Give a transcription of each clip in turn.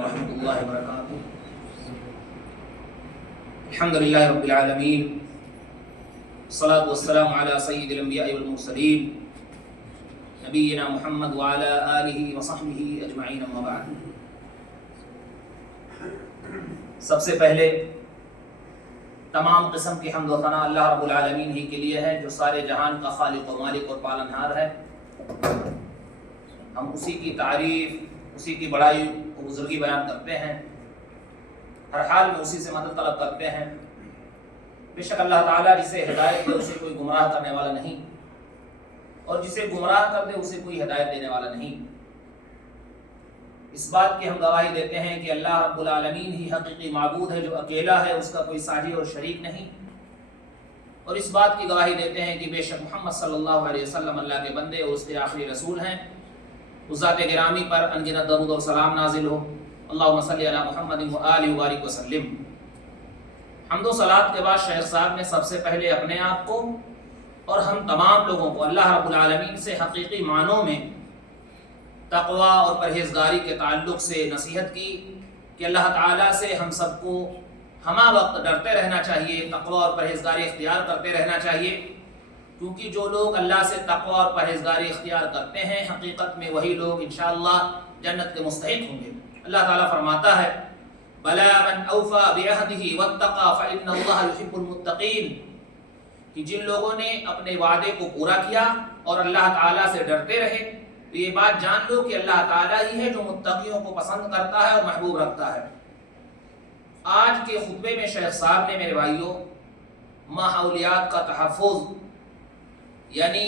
ورحمۃ اللہ وبرکاتہ۔ الحمدللہ رب العالمین، الصلاۃ والسلام علی سید الانبیاء والمرسلین نبینا محمد وعلی آلہ وصحبہ اجمعین، اما بعد۔ سب سے پہلے تمام قسم کی حمد و ثنا اللہ رب العالمین ہی کے لیے ہے، جو سارے جہان کا خالق و مالک اور پالنہار ہے۔ ہم اسی کی تعریف، اسی کی بڑائی و بزرگی بیان کرتے ہیں، ہر حال میں اسی سے مدد طلب کرتے ہیں۔ بے شک اللہ تعالیٰ جسے ہدایت دے اسے کوئی گمراہ کرنے والا نہیں، اور جسے گمراہ کر دے اسے کوئی ہدایت دینے والا نہیں۔ اس بات کی ہم گواہی دیتے ہیں کہ اللہ رب العالمین ہی حقیقی معبود ہے، جو اکیلا ہے، اس کا کوئی ساجی اور شریک نہیں۔ اور اس بات کی گواہی دیتے ہیں کہ بے شک محمد صلی اللہ علیہ وسلم اللہ کے بندے اور اس کے آخری رسول ہیں۔ اس ذات گرامی پر انگنت درود اور سلام نازل ہو۔ اللہم صلی علی محمد و آلہ وبارک وسلم۔ حمد و صلات کے بعد شیخ صاحب نے سب سے پہلے اپنے آپ کو اور ہم تمام لوگوں کو اللہ رب العالمین سے حقیقی معنوں میں تقوی اور پرہیزگاری کے تعلق سے نصیحت کی کہ اللہ تعالیٰ سے ہم سب کو ہمہ وقت ڈرتے رہنا چاہیے، تقوی اور پرہیزگاری اختیار کرتے رہنا چاہیے، کیونکہ جو لوگ اللہ سے تقوی اور پرہیزگاری اختیار کرتے ہیں حقیقت میں وہی لوگ انشاءاللہ جنت کے مستحق ہوں گے۔ اللہ تعالیٰ فرماتا ہے بلا من اوفى بعهده واتقى فإن الله يحب المتقين، کہ جن لوگوں نے اپنے وعدے کو پورا کیا اور اللہ تعالیٰ سے ڈرتے رہے تو یہ بات جان لو کہ اللہ تعالیٰ ہی ہے جو متقیوں کو پسند کرتا ہے اور محبوب رکھتا ہے۔ آج کے خطبے میں شیخ صاحب نے میرے بھائیوں ماحولیات کا تحفظ یعنی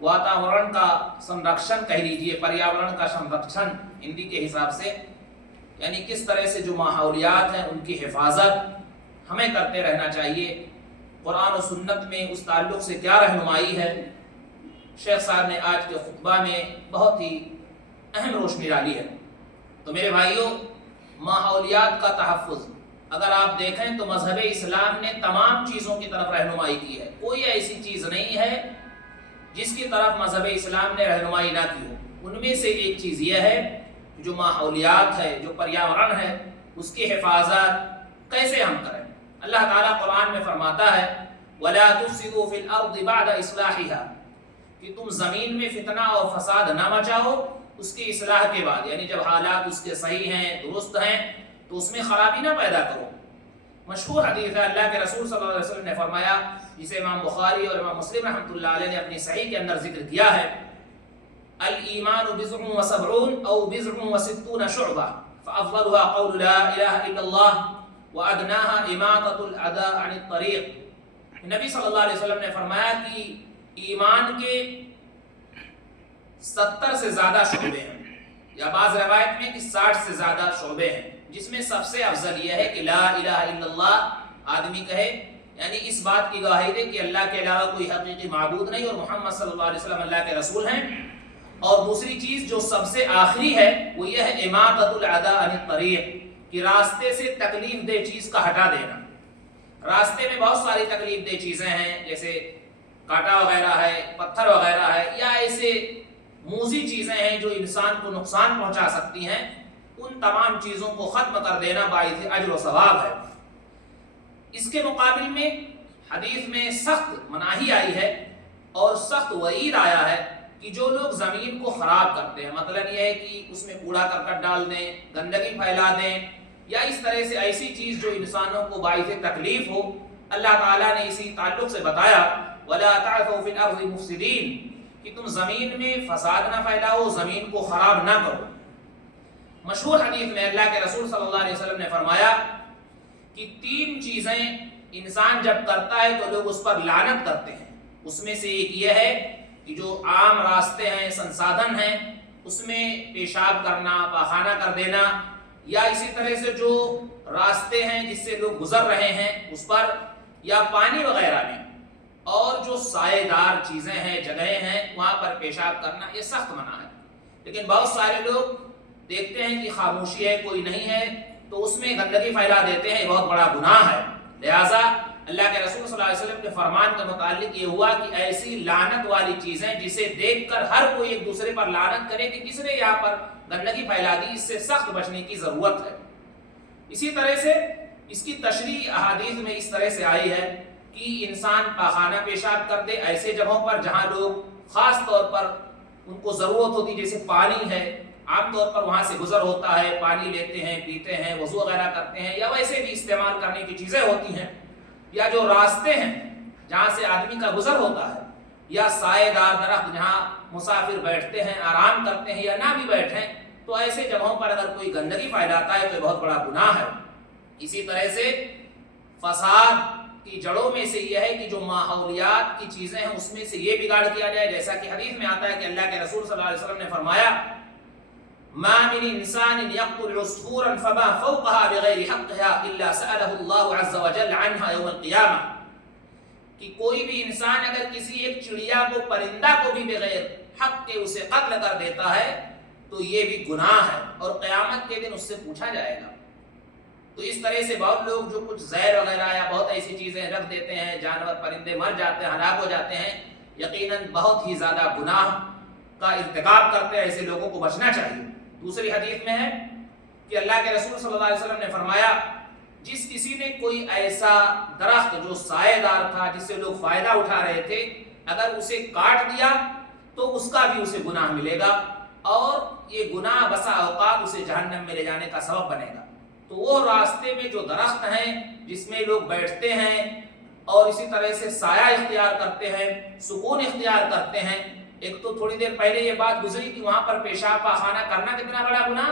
واتاورن کا سنرکشن کہہ لیجئے، پریاورن کا سنرکشن ہندی کے حساب سے، یعنی کس طرح سے جو ماحولیات ہیں ان کی حفاظت ہمیں کرتے رہنا چاہیے، قرآن و سنت میں اس تعلق سے کیا رہنمائی ہے، شیخ صاحب نے آج کے خطبہ میں بہت ہی اہم روشنی ڈالی ہے۔ تو میرے بھائیوں، ماحولیات کا تحفظ اگر آپ دیکھیں تو مذہب اسلام نے تمام چیزوں کی طرف رہنمائی کی ہے، کوئی ایسی چیز نہیں ہے جس کی طرف مذہب اسلام نے رہنمائی نہ کی ہو۔ ان میں سے ایک چیز یہ ہے جو ماحولیات ہے، جو پریاورن ہے، اس کی حفاظت کیسے ہم کریں۔ اللہ تعالیٰ قرآن میں فرماتا ہے وَلَا تُفْسِدُوا فِي الْأَرْضِ بَعْدَ إِصْلَاحِهَا، کہ تم زمین میں فتنہ اور فساد نہ مچاؤ اس کی اصلاح کے بعد، یعنی جب حالات اس کے صحیح ہیں، درست ہیں، تو اس میں خرابی نہ پیدا کرو۔ مشہور حدیث ہے، اللہ کے رسول صلی اللہ علیہ وسلم نے فرمایا، جسے امام بخاری اور امام مسلم رحمۃ اللہ علیہ نے اپنی صحیح کے اندر ذکر کیا ہے، الایمان بضع وسبعون او بضع وستون شعبہ فافضلها قول لا الہ الا اللہ وادناها اماطۃ الاذى عن الطریق۔ نبی صلی اللہ علیہ وسلم نے فرمایا کہ ایمان کے 70 سے زیادہ شعبے ہیں، یا بعض روایت میں کہ 60 سے زیادہ شعبے ہیں، جس میں سب سے افضل یہ ہے کہ لا الہ الا اللہ آدمی کہے، یعنی اس بات کی گواہی دے کہ اللہ کے علاوہ کوئی حقیقی معبود نہیں اور محمد صلی اللہ علیہ وسلم اللہ کے رسول ہیں۔ اور دوسری چیز جو سب سے آخری ہے وہ یہ ہے اماطۃ الاذى عن الطریق، کہ راستے سے تکلیف دہ چیز کا ہٹا دینا۔ راستے میں بہت ساری تکلیف دہ چیزیں ہیں، جیسے کانٹا وغیرہ ہے، پتھر وغیرہ ہے، یا ایسے موذی چیزیں ہیں جو انسان کو نقصان پہنچا سکتی ہیں، ان تمام چیزوں کو ختم کر دینا باعث اجر و ثواب ہے۔ اس کے مقابل میں حدیث میں سخت مناہی آئی ہے اور سخت وعید آیا ہے کہ جو لوگ زمین کو خراب کرتے ہیں، مطلب یہ ہے کہ اس میں کوڑا کرکٹ ڈال دیں، گندگی پھیلا دیں، یا اس طرح سے ایسی چیز جو انسانوں کو باعث تکلیف ہو، اللہ تعالیٰ نے اسی تعلق سے بتایا وَلَا تَعْثَوْا فِي الْأَرْضِ مُفْسِدِينَ، کہ تم زمین میں فساد نہ پھیلاؤ، زمین کو خراب نہ کرو۔ مشہور حدیث میں اللہ کے رسول صلی اللہ علیہ وسلم نے فرمایا کہ 3 چیزیں انسان جب کرتا ہے تو لوگ اس پر لعنت کرتے ہیں۔ اس میں سے ایک یہ ہے کہ جو عام راستے ہیں، سنسادھن ہیں، اس میں پیشاب کرنا، پاخانہ کر دینا، یا اسی طرح سے جو راستے ہیں جس سے لوگ گزر رہے ہیں اس پر، یا پانی وغیرہ میں، اور جو سائے دار چیزیں ہیں، جگہیں ہیں، وہاں پر پیشاب کرنا، یہ سخت منع ہے۔ لیکن بہت سارے لوگ دیکھتے ہیں کہ خاموشی ہے، کوئی نہیں ہے، تو اس میں گندگی پھیلا دیتے ہیں، یہ بہت بڑا گناہ ہے۔ لہٰذا اللہ کے رسول صلی اللہ علیہ وسلم کے فرمان کے متعلق یہ ہوا کہ ایسی لعنت والی چیزیں جسے دیکھ کر ہر کوئی ایک دوسرے پر لعنت کرے کہ کس نے یہاں پر گندگی پھیلا دی، اس سے سخت بچنے کی ضرورت ہے۔ اسی طرح سے اس کی تشریح احادیث میں اس طرح سے آئی ہے کہ انسان پاخانہ پیشاب کر دے ایسے جگہوں پر جہاں لوگ خاص طور پر ان کو ضرورت ہوتی، جیسے پانی ہے، عام طور پر وہاں سے گزر ہوتا ہے، پانی لیتے ہیں، پیتے ہیں، وضو وغیرہ کرتے ہیں، یا ویسے بھی استعمال کرنے کی چیزیں ہوتی ہیں، یا جو راستے ہیں جہاں سے آدمی کا گزر ہوتا ہے، یا سائے دار درخت جہاں مسافر بیٹھتے ہیں، آرام کرتے ہیں یا نہ بھی بیٹھیں، تو ایسے جگہوں پر اگر کوئی گندگی پھیلاتا ہے تو یہ بہت بڑا گناہ ہے۔ اسی طرح سے فساد کی جڑوں میں سے یہ ہے کہ جو ماحولیات کی چیزیں ہیں اس میں سے یہ بگاڑ کیا جائے، جیسا کہ حدیث میں آتا ہے کہ اللہ کے رسول صلی اللہ علیہ وسلم نے فرمایا ما من انسان يقتل عصفورا فما فوقها بغیر حقها الا سأله الله عز وجل عنها يوم القیامہ، کہ کوئی بھی انسان اگر کسی ایک چڑیا کو، پرندہ کو بھی بغیر حق کے اسے قتل کر دیتا ہے تو یہ بھی گناہ ہے اور قیامت کے دن اس سے پوچھا جائے گا۔ تو اس طرح سے بہت لوگ جو کچھ زہر وغیرہ یا بہت ایسی چیزیں رکھ دیتے ہیں، جانور پرندے مر جاتے ہیں، ہلاک ہو جاتے ہیں، یقیناً بہت ہی زیادہ گناہ کا ارتکاب کرتے ہیں، ایسے لوگوں کو بچنا چاہیے۔ دوسری حدیث میں ہے کہ اللہ کے رسول صلی اللہ علیہ وسلم نے فرمایا جس کسی نے کوئی ایسا درخت جو سائے دار تھا، جس سے لوگ فائدہ اٹھا رہے تھے، اگر اسے کاٹ دیا تو اس کا بھی اسے گناہ ملے گا، اور یہ گناہ بسا اوقات اسے جہنم میں لے جانے کا سبب بنے گا۔ تو وہ راستے میں جو درخت ہیں جس میں لوگ بیٹھتے ہیں اور اسی طرح سے سایہ اختیار کرتے ہیں، سکون اختیار کرتے ہیں، ایک تو تھوڑی دیر پہلے یہ بات گزری کہ وہاں پر پیشاب پاخانہ کرنا کتنا بڑا گناہ،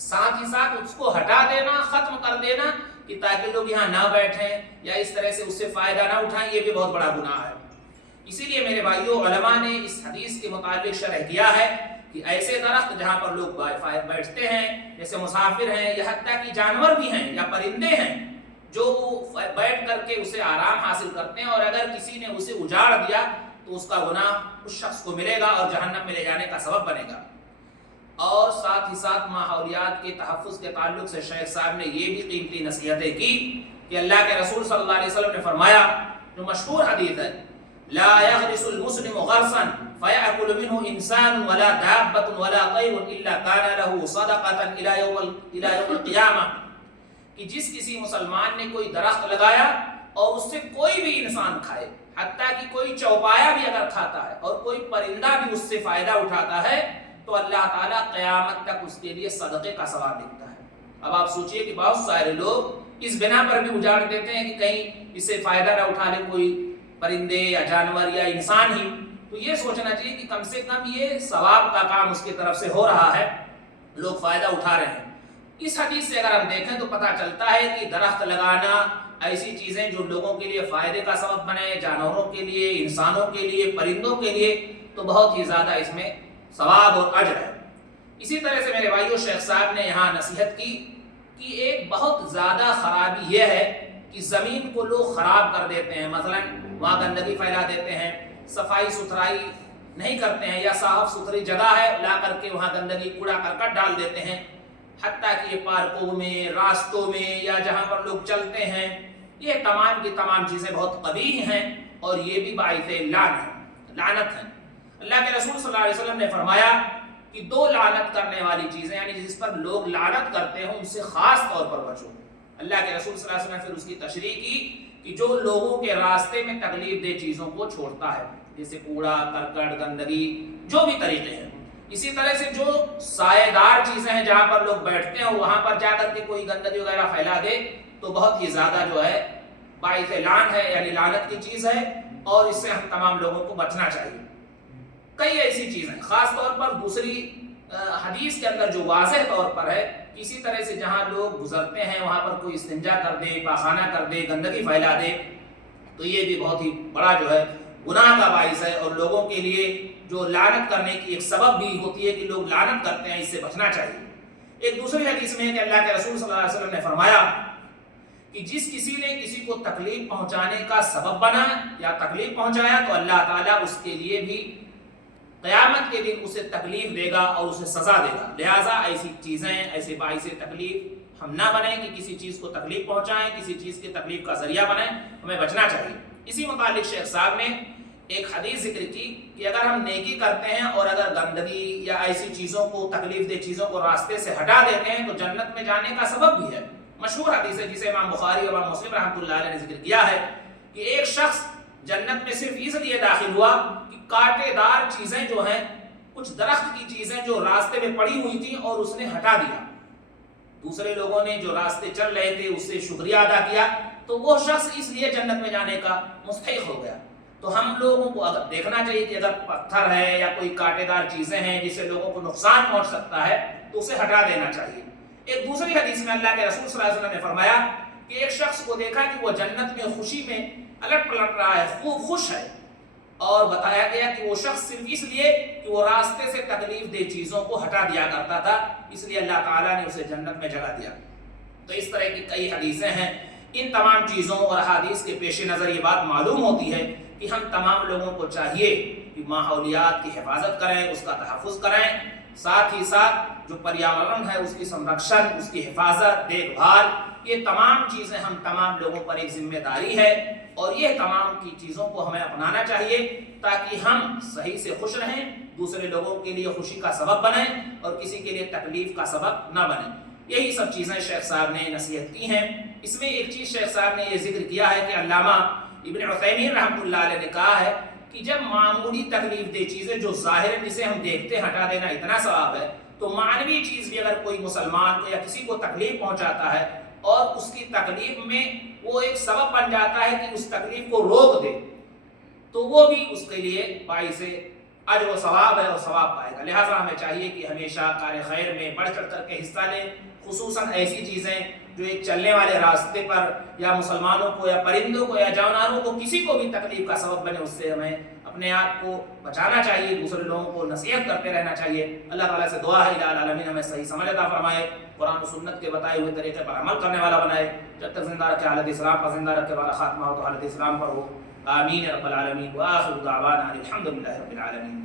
ساتھ ہی ساتھ اس کو ہٹا دینا، ختم کر دینا کہ تاکہ لوگ یہاں نہ بیٹھیں یا اس طرح سے اس سے فائدہ نہ اٹھائیں، یہ بھی بہت بڑا گناہ ہے۔ اسی لیے میرے بھائیوں، علماء نے اس حدیث کے متعلق شرح کیا ہے کہ ایسے درخت جہاں پر لوگ بیٹھتے ہیں، جیسے مسافر ہیں یا حتیٰ کہ جانور بھی ہیں یا پرندے ہیں، جو بیٹھ کر کے اسے آرام حاصل کرتے ہیں، اور اگر کسی نے اسے اجاڑ دیا تو اس کا گناہ اس شخص کو ملے گا اور جہنم میں لے جانے کا سبب بنے گا۔ اور ساتھ ہی ساتھ ماحولیات کے تحفظ کے تعلق سے شیخ صاحب نے یہ بھی قیمتی نصیحتیں کی کہ اللہ کے رسول صلی اللہ علیہ وسلم نے فرمایا، جو مشہور حدیث ہے، لا يغرس المسلم غرسا فيأكل منه انسان ولا دابة ولا طير الا كان له صدقة الى يوم القيامة، کہ جس کسی مسلمان نے کوئی درخت لگایا اور اس سے کوئی بھی انسان کھائے، حتیٰ کہ کوئی چوپایا بھی اگر کھاتا ہے اور کوئی پرندہ بھی اس سے فائدہ اٹھاتا ہے، تو اللہ تعالیٰ قیامت تک اس کے لیے صدقے کا ثواب لکھتا ہے۔ اب آپ سوچئے کہ بہت سارے لوگ اس بنا پر بھی اجاڑ دیتے ہیں کہ کہیں اس سے فائدہ نہ اٹھا لے کوئی پرندے یا جانور یا انسان ہی، تو یہ سوچنا چاہیے کہ کم سے کم یہ ثواب کا کام اس کی طرف سے ہو رہا ہے، لوگ فائدہ اٹھا رہے ہیں۔ اس حدیث سے اگر ہم دیکھیں تو پتہ چلتا ہے کہ درخت لگانا، ایسی چیزیں جو لوگوں کے لیے فائدے کا سبب بنے، جانوروں کے لیے، انسانوں کے لیے، پرندوں کے لیے، تو بہت ہی زیادہ اس میں ثواب اور اجر ہے۔ اسی طرح سے میرے بھائیوں، شیخ صاحب نے یہاں نصیحت کی کہ ایک بہت زیادہ خرابی یہ ہے کہ زمین کو لوگ خراب کر دیتے ہیں، مثلا وہاں گندگی پھیلا دیتے ہیں، صفائی ستھرائی نہیں کرتے ہیں، یا صاف ستھری جگہ ہے لا کر کے وہاں گندگی کوڑا کرکٹ ڈال دیتے ہیں، حتیٰ کہ یہ پارکوں میں، راستوں میں، یا جہاں پر لوگ چلتے ہیں، یہ تمام کی تمام چیزیں بہت قبیح ہیں اور یہ بھی باعث لعنت ہیں۔ اللہ کے رسول صلی اللہ علیہ وسلم نے فرمایا کہ دو لعنت کرنے والی چیزیں، یعنی جس پر لوگ لعنت کرتے ہیں، ان سے خاص طور پر بچو۔ اللہ کے رسول صلی اللہ علیہ وسلم نے پھر اس کی تشریح کی کہ جو لوگوں کے راستے میں تکلیف دہ چیزوں کو چھوڑتا ہے، جیسے کوڑا کرکٹ، گندگی، جو بھی طریقے ہیں۔ اسی طرح سے جو سایہ دار چیزیں ہیں جہاں پر لوگ بیٹھتے ہیں، وہاں پر جا کر کے کوئی گندگی وغیرہ پھیلا دے تو بہت ہی زیادہ جو ہے باعث لعن ہے، یعنی لعنت کی چیز ہے، اور اس سے ہم تمام لوگوں کو بچنا چاہیے۔ کئی ایسی چیزیں، خاص طور پر دوسری حدیث کے اندر جو واضح طور پر ہے، اسی طرح سے جہاں لوگ گزرتے ہیں وہاں پر کوئی استنجا کر دے، پاخانہ کر دے، گندگی پھیلا دے، تو یہ بھی بہت ہی بڑا جو ہے گناہ کا باعث ہے، اور لوگوں کے لیے جو لعنت کرنے کی ایک سبب بھی ہوتی ہے کہ لوگ لعنت کرتے ہیں، اس سے بچنا چاہیے۔ ایک دوسری حدیث میں ہے کہ اللہ کے رسول صلی اللہ علیہ وسلم نے فرمایا کہ جس کسی نے کسی کو تکلیف پہنچانے کا سبب بنا یا تکلیف پہنچایا تو اللہ تعالیٰ اس کے لیے بھی قیامت کے دن اسے تکلیف دے گا اور اسے سزا دے گا. لہٰذا ایسی چیزیں، ایسے باعث تکلیف ہم نہ بنیں کہ کسی چیز کو تکلیف پہنچائیں، کسی چیز کی تکلیف کا ذریعہ بنیں، ہمیں بچنا چاہیے. اسی متعلق شیخ صاحب نے ایک حدیث ذکر کی کہ اگر ہم نیکی کرتے ہیں اور اگر گندگی یا ایسی چیزوں کو، تکلیف دہ چیزوں کو راستے سے ہٹا دیتے ہیں تو جنت میں جانے کا سبب بھی ہے. مشہور حدیث ہے جسے امام بخاری اور امام مسلم رحمۃ اللہ علیہ نے ذکر کیا ہے کہ ایک شخص جنت میں صرف اس لیے داخل ہوا کہ کانٹے دار چیزیں جو ہیں، کچھ درخت کی چیزیں جو راستے میں پڑی ہوئی تھیں اور اس نے ہٹا دیا. دوسرے لوگوں نے جو راستے چل رہے تھے اس سے شکریہ ادا کیا تو وہ شخص اس لیے جنت میں جانے کا مستحق ہو گیا. تو ہم لوگوں کو اگر دیکھنا چاہیے کہ اگر پتھر ہے یا کوئی کانٹے دار چیزیں ہیں جس سے لوگوں کو نقصان پہنچ سکتا ہے تو اسے ہٹا دینا چاہیے. ایک دوسری حدیث میں اللہ کے رسول صلی اللہ علیہ وسلم نے فرمایا کہ ایک شخص کو دیکھا کہ وہ جنت میں خوشی میں الٹ پلٹ رہا ہے، خوب خوش ہے، اور بتایا گیا کہ وہ شخص صرف اس لیے کہ وہ راستے سے تکلیف دہ چیزوں کو ہٹا دیا کرتا تھا، اس لیے اللہ تعالیٰ نے اسے جنت میں جگہ دیا. تو اس طرح کی کئی حدیثیں ہیں. ان تمام چیزوں اور حدیث کے پیش نظر یہ بات معلوم ہوتی ہے کہ ہم تمام لوگوں کو چاہیے کہ ماحولیات کی حفاظت کریں، اس کا تحفظ کریں، ساتھ ہی ساتھ جو پریاورن ہے اس کی سنرکشن، اس کی حفاظت، دیکھ بھال، یہ تمام چیزیں ہم تمام لوگوں پر ایک ذمہ داری ہے اور یہ تمام کی چیزوں کو ہمیں اپنانا چاہیے تاکہ ہم صحیح سے خوش رہیں، دوسرے لوگوں کے لیے خوشی کا سبب بنیں اور کسی کے لیے تکلیف کا سبب نہ بنیں. یہی سب چیزیں شیخ صاحب نے نصیحت کی ہیں. اس میں ایک چیز شیخ صاحب نے یہ ذکر کیا ہے کہ علامہ ابن عثیمین رحمۃ اللہ علیہ نے کہا ہے کہ جب معمولی تکلیف دہ چیزیں جو ظاہر جسے ہم دیکھتے ہٹا دینا اتنا ثواب ہے، تو معنوی چیز بھی اگر کوئی مسلمان کو یا کسی کو تکلیف پہنچاتا ہے اور اس کی تکلیف میں وہ ایک سبب بن جاتا ہے کہ اس تکلیف کو روک دے تو وہ بھی اس کے لیے باعث اجر و ثواب ہے اور ثواب پائے گا. لہٰذا ہمیں چاہیے کہ ہمیشہ کار خیر میں بڑھ چڑھ کر کے حصہ لیں، خصوصاً ایسی چیزیں جو ایک چلنے والے راستے پر یا مسلمانوں کو یا پرندوں کو یا جانوروں کو کسی کو بھی تکلیف کا سبب بنے، اس سے ہمیں اپنے آپ کو بچانا چاہیے، دوسرے لوگوں کو نصیحت کرتے رہنا چاہیے. اللہ تعالیٰ سے دعا ہے الہ العالمین ہمیں صحیح سمجھ عطا فرمائے، قرآن و سنت کے بتائے ہوئے طریقے پر عمل کرنے والا بنائے. جب تک زندہ رکھے حالت اسلام پر، زندہ رکھے والا خاتمہ ہو تو حالت اسلام پر ہو. آمین رب العالمین. وآخر دعوانا الحمدللہ رب العالمین.